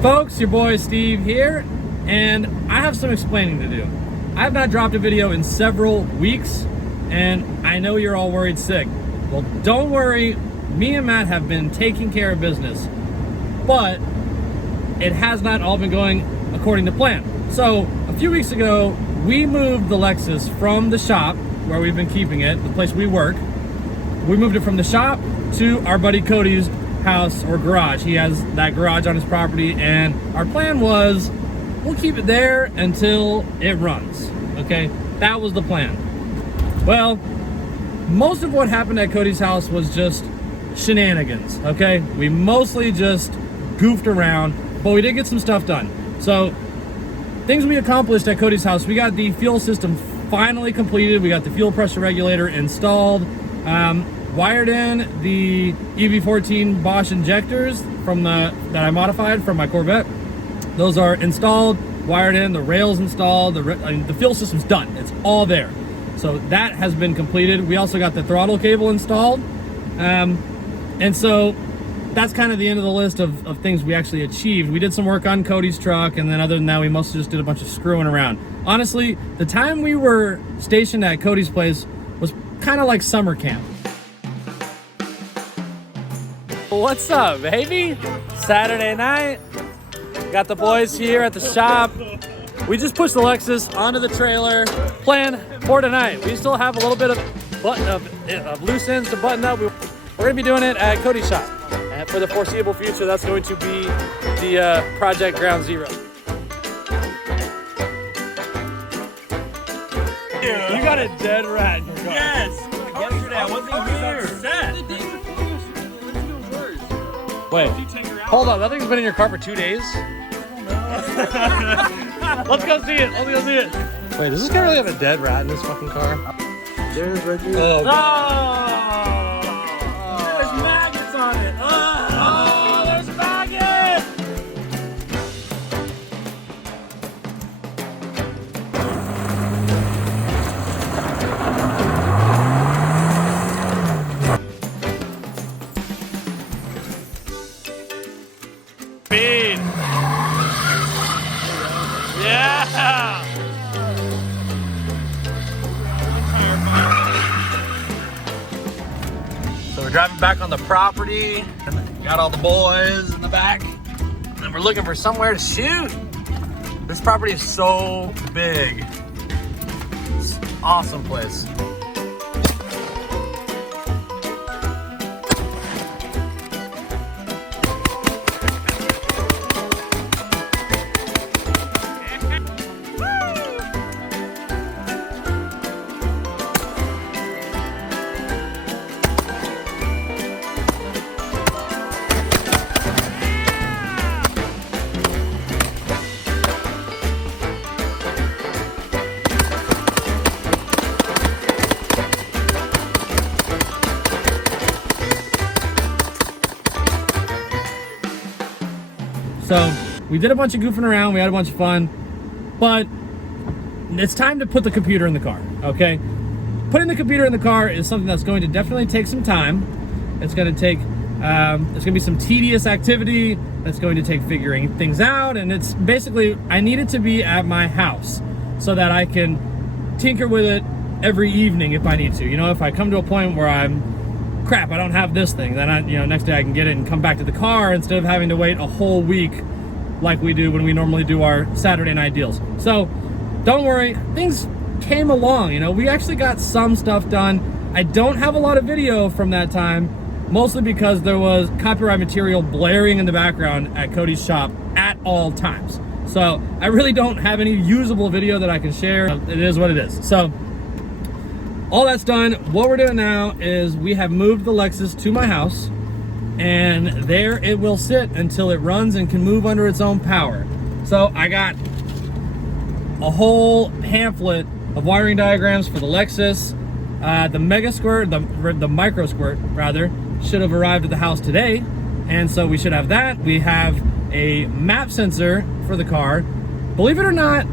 folks, your boy Steve here, and I have some explaining to do. I have not dropped a video in several weeks, and I know you're all worried sick. Well, don't worry, me and Matt have been taking care of business, but it has not all been going according to plan. So a few weeks ago, we moved the Lexus from the shop where we've been keeping it, the place we work. We moved it from the shop to our buddy Cody's house or garage. He has that garage on his property, and our plan was we'll keep it there until it runs. Okay, that was the plan. Well, most of what happened at Cody's house was just shenanigans. Okay, we mostly just goofed around, but we did get some stuff done. So things we accomplished at Cody's house: we got the fuel system finally completed. We got the fuel pressure regulator installed, wired in the EV14 Bosch injectors that I modified from my Corvette. Those are installed, wired in, the rails installed, the fuel system's done. It's all there. So that has been completed. We also got the throttle cable installed. And so that's kind of the end of the list of things we actually achieved. We did some work on Cody's truck, and then other than that, we mostly just did a bunch of screwing around. Honestly, the time we were stationed at Cody's place was kind of like summer camp. What's up, baby? Saturday night. Got the boys here at the shop. We just pushed the Lexus onto the trailer. Plan for tonight: we still have a little bit of loose ends to button up. We're gonna be doing it at Cody's shop. And for the foreseeable future, that's going to be the Project Ground Zero. Yeah. You got a dead rat in your car. Yes! Yesterday I wasn't here. The day before was worse. Wait, hold on. That thing's been in your car for 2 days? Let's go see it. Let's go see it. Wait, does this guy really have a dead rat in this fucking car? There's right here. Oh, There's maggots on it. oh, there's maggots! Speed. Yeah! So we're driving back on the property, and got all the boys in the back, and we're looking for somewhere to shoot. This property is so big. It's an awesome place. So we did a bunch of goofing around, we had a bunch of fun, but it's time to put the computer in the car, okay? Putting the computer in the car is something that's going to definitely take some time. It's gonna take, it's gonna be some tedious activity that's going to take figuring things out, and it's basically, I need it to be at my house so that I can tinker with it every evening if I need to. You know, if I come to a point where crap, I don't have this thing, then next day I can get it and come back to the car instead of having to wait a whole week like we do when we normally do our Saturday night deals. So don't worry, things came along. We actually got some stuff done. I don't have a lot of video from that time, mostly because there was copyright material blaring in the background at Cody's shop at all times. So I really don't have any usable video that I can share. It is what it is. So all that's done. What we're doing now is we have moved the Lexus to my house, and there it will sit until it runs and can move under its own power. So I got a whole pamphlet of wiring diagrams for the Lexus. The MicroSquirt, the MicroSquirt rather, should have arrived at the house today, and so we should have that. We have a map sensor for the car. Believe it or not,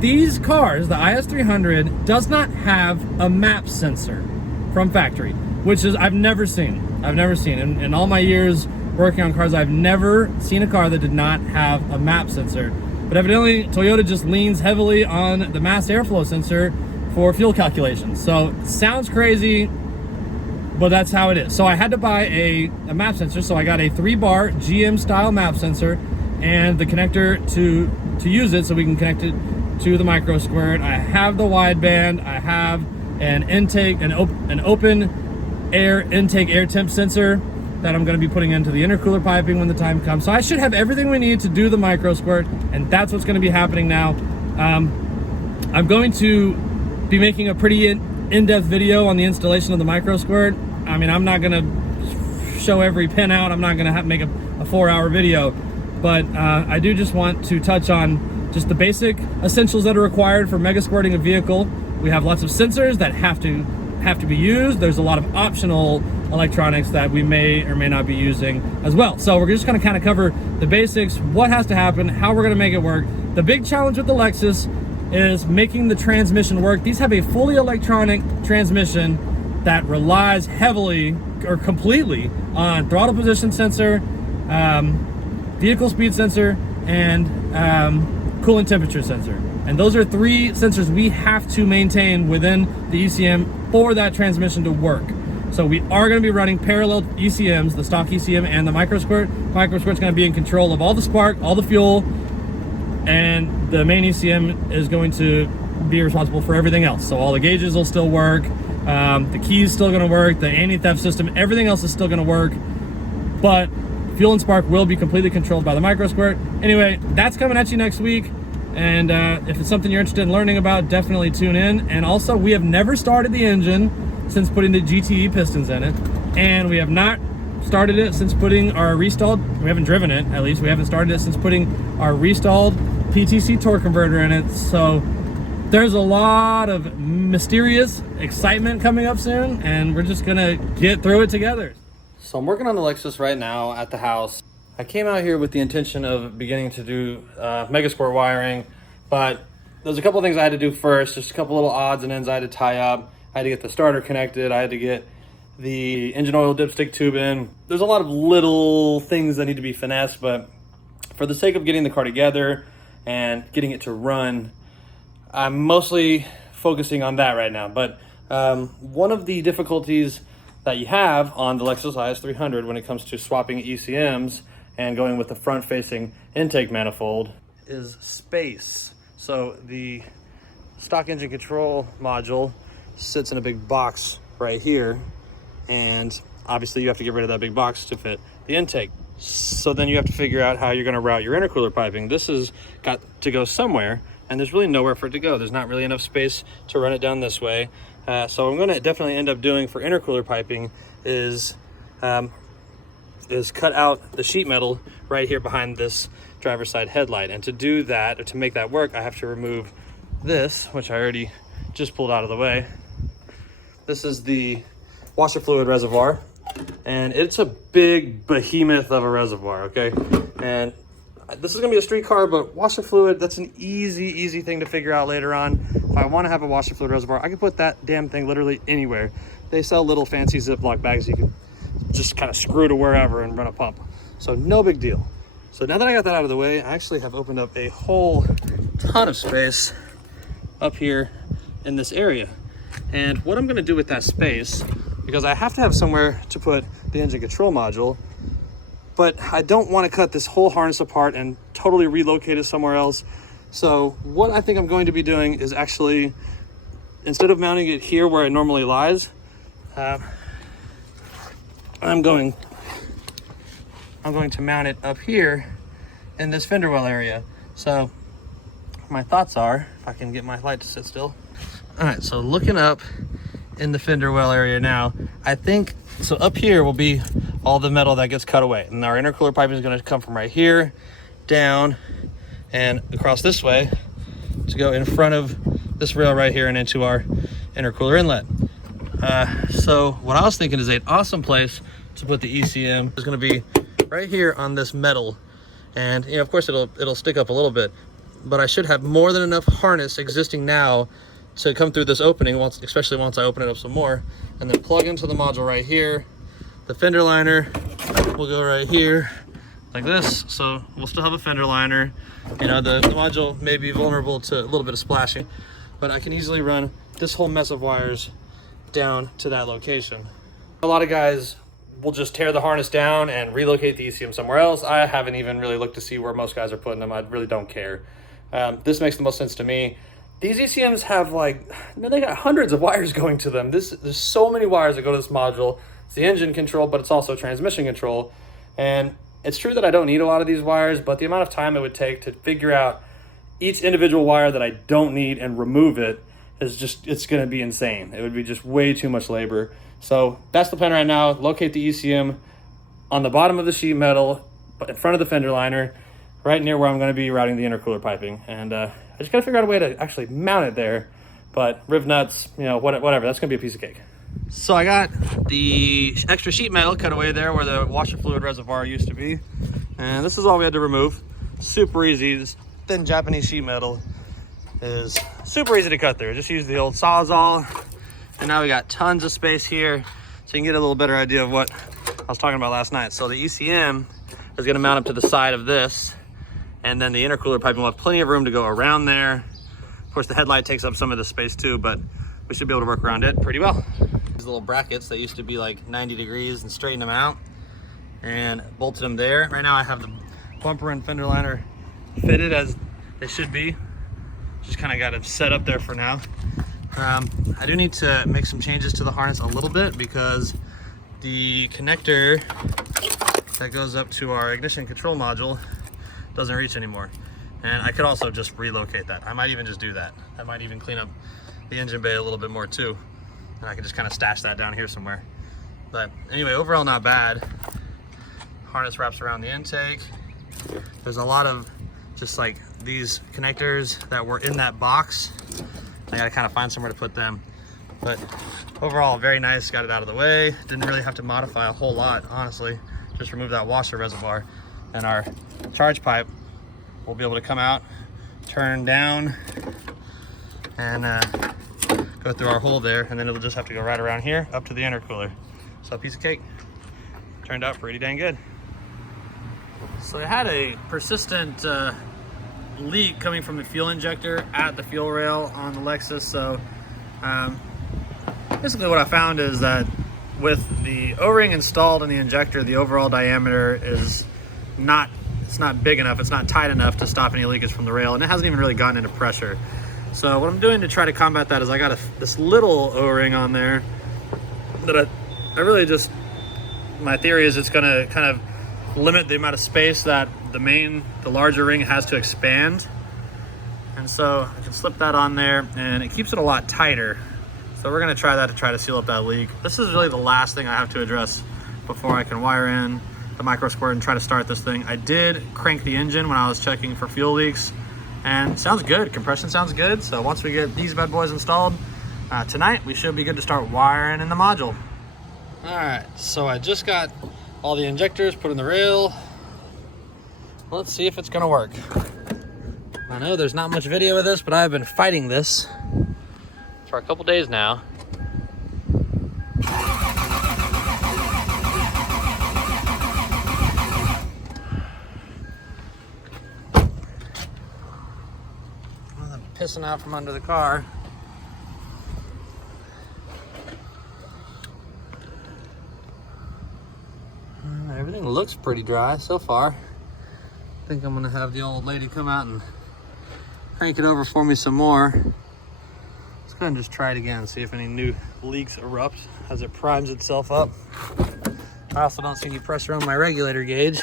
these cars, the IS300, does not have a map sensor from factory, which is I've never seen. In all my years working on cars. I've never seen a car that did not have a map sensor. But evidently, Toyota just leans heavily on the mass airflow sensor for fuel calculations. So, sounds crazy, but that's how it is. So I had to buy a map sensor. So I got a 3-bar GM style map sensor and the connector to use it so we can connect it to the MicroSquirt. I have the wideband. I have an intake, an open air intake air temp sensor that I'm going to be putting into the intercooler piping when the time comes. So I should have everything we need to do the MicroSquirt, and that's what's going to be happening now. I'm going to be making a pretty in-depth video on the installation of the MicroSquirt. I mean, I'm not going to show every pin out. I'm not going to make a 4-hour video, but I do just want to touch on just the basic essentials that are required for mega squirting a vehicle. We have lots of sensors that have to be used. There's a lot of optional electronics that we may or may not be using as well. So we're just going to kind of cover the basics, what has to happen, how we're going to make it work. The big challenge with the Lexus is making the transmission work. These have a fully electronic transmission that relies heavily or completely on throttle position sensor, vehicle speed sensor, and coolant temperature sensor. And those are 3 sensors we have to maintain within the ECM for that transmission to work. So we are going to be running parallel ECMs, the stock ECM and the MicroSquirt. MicroSquirt's going to be in control of all the spark, all the fuel, and the main ECM is going to be responsible for everything else. So all the gauges will still work, the key's still going to work, the anti-theft system, everything else is still going to work, but fuel and spark will be completely controlled by the MicroSquirt. Anyway, that's coming at you next week. And if it's something you're interested in learning about, definitely tune in. And also, we have never started the engine since putting the GTE pistons in it. And we have not started it since putting our restalled, we haven't driven it at least, we haven't started it since putting our restalled PTC torque converter in it. So there's a lot of mysterious excitement coming up soon, and we're just gonna get through it together. So I'm working on the Lexus right now at the house. I came out here with the intention of beginning to do MegaSquirt wiring, but there's a couple things I had to do first, just a couple little odds and ends I had to tie up. I had to get the starter connected, I had to get the engine oil dipstick tube in. There's a lot of little things that need to be finessed, but for the sake of getting the car together and getting it to run, I'm mostly focusing on that right now. But one of the difficulties that you have on the Lexus IS300 when it comes to swapping ECMs and going with the front-facing intake manifold is space. So the stock engine control module sits in a big box right here, and obviously you have to get rid of that big box to fit the intake. So then you have to figure out how you're going to route your intercooler piping. This has got to go somewhere, and there's really nowhere for it to go. There's not really enough space to run it down this way. So what I'm going to definitely end up doing for intercooler piping is cut out the sheet metal right here behind this driver's side headlight. And to do that, or to make that work, I have to remove this, which I already just pulled out of the way. This is the washer fluid reservoir, and it's a big behemoth of a reservoir, okay? And this is gonna be a street car, but washer fluid, that's an easy thing to figure out later on. If I wanna have a washer fluid reservoir, I can put that damn thing literally anywhere. They sell little fancy Ziploc bags you can just kind of screw to wherever and run a pump. So no big deal. So now that I got that out of the way, I actually have opened up a whole ton of space up here in this area. And what I'm gonna do with that space, because I have to have somewhere to put the engine control module, but I don't want to cut this whole harness apart and totally relocate it somewhere else. So what I think I'm going to be doing is actually, instead of mounting it here where it normally lies, I'm going to mount it up here in this fender well area. So my thoughts are, if I can get my light to sit still. All right, so looking up in the fender well area now, I think, so up here will be all the metal that gets cut away. And our intercooler piping is gonna come from right here, down, and across this way to go in front of this rail right here and into our intercooler inlet. So what I was thinking is an awesome place to put the ECM is gonna be right here on this metal. And you know, of course it'll stick up a little bit, but I should have more than enough harness existing now to come through this opening, especially once I open it up some more, and then plug into the module right here. The fender liner will go right here like this. So we'll still have a fender liner. You know, the module may be vulnerable to a little bit of splashing, but I can easily run this whole mess of wires down to that location. A lot of guys will just tear the harness down and relocate the ECM somewhere else. I haven't even really looked to see where most guys are putting them. I really don't care. This makes the most sense to me. These ECMs have like, man, they got hundreds of wires going to them. There's so many wires that go to this module. It's the engine control, but it's also transmission control. And it's true that I don't need a lot of these wires, but the amount of time it would take to figure out each individual wire that I don't need and remove it is just, it's gonna be insane. It would be just way too much labor. So that's the plan right now. Locate the ECM on the bottom of the sheet metal, but in front of the fender liner, right near where I'm gonna be routing the intercooler piping. And I just gotta figure out a way to actually mount it there. But riv nuts, you know, whatever, that's gonna be a piece of cake. So I got the extra sheet metal cut away there where the washer fluid reservoir used to be. And this is all we had to remove. Super easy. This thin Japanese sheet metal is super easy to cut through. Just use the old Sawzall. And now we got tons of space here, so you can get a little better idea of what I was talking about last night. So the ECM is gonna mount up to the side of this, and then the intercooler piping will have plenty of room to go around there. Of course, the headlight takes up some of the space too, but we should be able to work around it pretty well. These little brackets that used to be like 90 degrees and straightened them out and bolted them there. Right now I have the bumper and fender liner fitted as they should be. Just kind of got it set up there for now. I do need to make some changes to the harness a little bit because the connector that goes up to our ignition control module doesn't reach anymore. And I could also just relocate that. I might even just do that. I might even clean up the engine bay a little bit more too. And I can just kind of stash that down here somewhere. But anyway, overall not bad. Harness wraps around the intake. There's a lot of just like these connectors that were in that box. I gotta kind of find somewhere to put them. But overall, very nice, got it out of the way. Didn't really have to modify a whole lot, honestly. Just remove that washer reservoir and our charge pipe will be able to come out, turn down, and go through our hole there, and then it'll just have to go right around here up to the intercooler. So a piece of cake. Turned out pretty dang good. So I had a persistent leak coming from the fuel injector at the fuel rail on the Lexus. So basically what I found is that with the O-ring installed in the injector, the overall diameter is not big enough, it's not tight enough to stop any leakage from the rail, and it hasn't even really gotten into pressure. So what I'm doing to try to combat that is I got this little O-ring on there that I really just, my theory is it's gonna kind of limit the amount of space that the larger ring has to expand. And so I can slip that on there and it keeps it a lot tighter. So we're gonna try that to try to seal up that leak. This is really the last thing I have to address before I can wire in the MicroSquirt and try to start this thing. I did crank the engine when I was checking for fuel leaks and it sounds good, compression sounds good. So once we get these bad boys installed tonight, we should be good to start wiring in the module. All right, so I just got all the injectors put in the rail. Let's see if it's gonna work. I know there's not much video of this, but I've been fighting this for a couple days now. I'm pissing out from under the car. Everything looks pretty dry so far. I think I'm gonna have the old lady come out and crank it over for me some more. Let's go ahead and just try it again, see if any new leaks erupt as it primes itself up. I also don't see any pressure on my regulator gauge.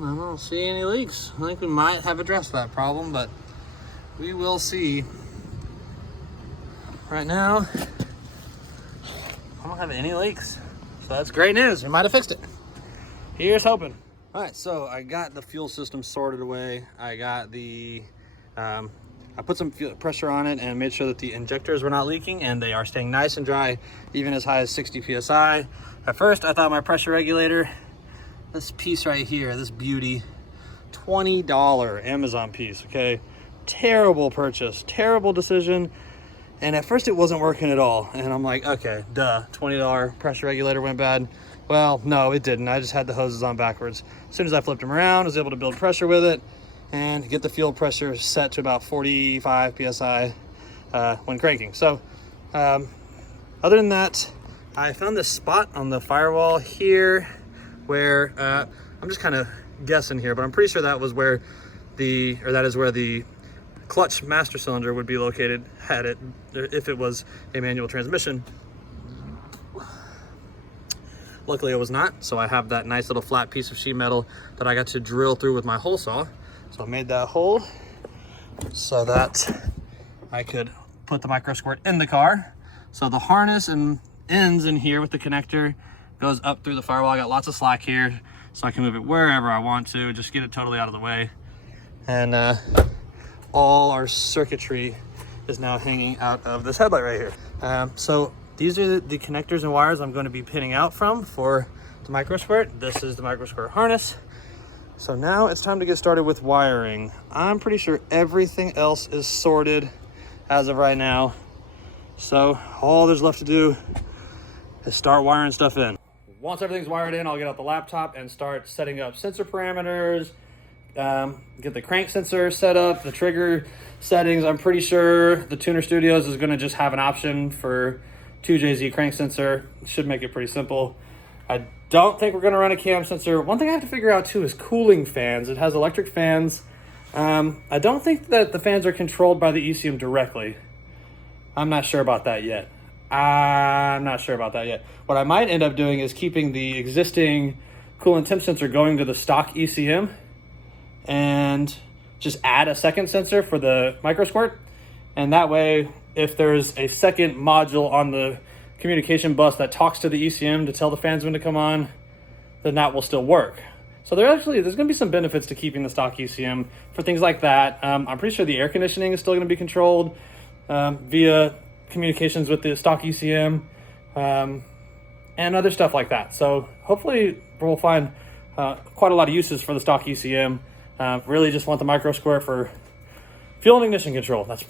I don't see any leaks. I think we might have addressed that problem, but we will see. Right now, I don't have any leaks. So that's great news. We might have fixed it. Here's hoping. All right, so I got the fuel system sorted away. I got the, I put some pressure on it and made sure that the injectors were not leaking, and they are staying nice and dry, even as high as 60 PSI. At first, I thought my pressure regulator this piece right here, this beauty, $20 Amazon piece, okay? Terrible purchase, terrible decision. And at first it wasn't working at all. And I'm like, okay, duh, $20 pressure regulator went bad. Well, no, it didn't. I just had the hoses on backwards. As soon as I flipped them around, I was able to build pressure with it and get the fuel pressure set to about 45 PSI when cranking. So other than that, I found this spot on the firewall here where I'm just kind of guessing here, but I'm pretty sure that was where that is where the clutch master cylinder would be located if it was a manual transmission. Luckily it was not, so I have that nice little flat piece of sheet metal that I got to drill through with my hole saw. So I made that hole so that I could put the MicroSquirt in the car. So the harness and ends in here with the connector goes up through the firewall. I got lots of slack here, so I can move it wherever I want to, just get it totally out of the way. And all our circuitry is now hanging out of this headlight right here. So these are the connectors and wires I'm going to be pinning out from for the MicroSquirt. This is the MicroSquirt harness. So now it's time to get started with wiring. I'm pretty sure everything else is sorted as of right now. So all there's left to do is start wiring stuff in. Once everything's wired in, I'll get out the laptop and start setting up sensor parameters, get the crank sensor set up, the trigger settings. I'm pretty sure the Tuner Studios is going to just have an option for 2JZ crank sensor. It should make it pretty simple. I don't think we're going to run a cam sensor. One thing I have to figure out too is cooling fans. It has electric fans. I don't think that the fans are controlled by the ECM directly. I'm not sure about that yet. What I might end up doing is keeping the existing coolant temp sensor going to the stock ECM and just add a second sensor for the MicroSquirt. And that way, if there's a second module on the communication bus that talks to the ECM to tell the fans when to come on, then that will still work. So there's going to be some benefits to keeping the stock ECM for things like that. I'm pretty sure the air conditioning is still going to be controlled via communications with the stock ECM and other stuff like that. So hopefully we'll find quite a lot of uses for the stock ECM. Really just want the MicroSquirt for fuel and ignition control. That's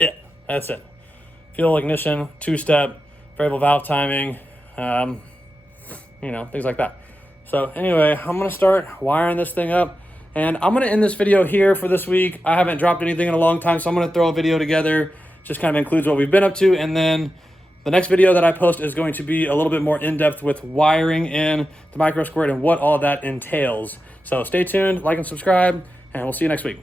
it. Fuel, ignition, two-step, variable valve timing, things like that. So anyway, I'm going to start wiring this thing up, and I'm going to end this video here for this week. I haven't dropped anything in a long time, so I'm going to throw a video together. Just kind of includes what we've been up to, and then the next video that I post is going to be a little bit more in-depth with wiring in the MicroSquirt and what all that entails. So stay tuned, like and subscribe, and we'll see you next week.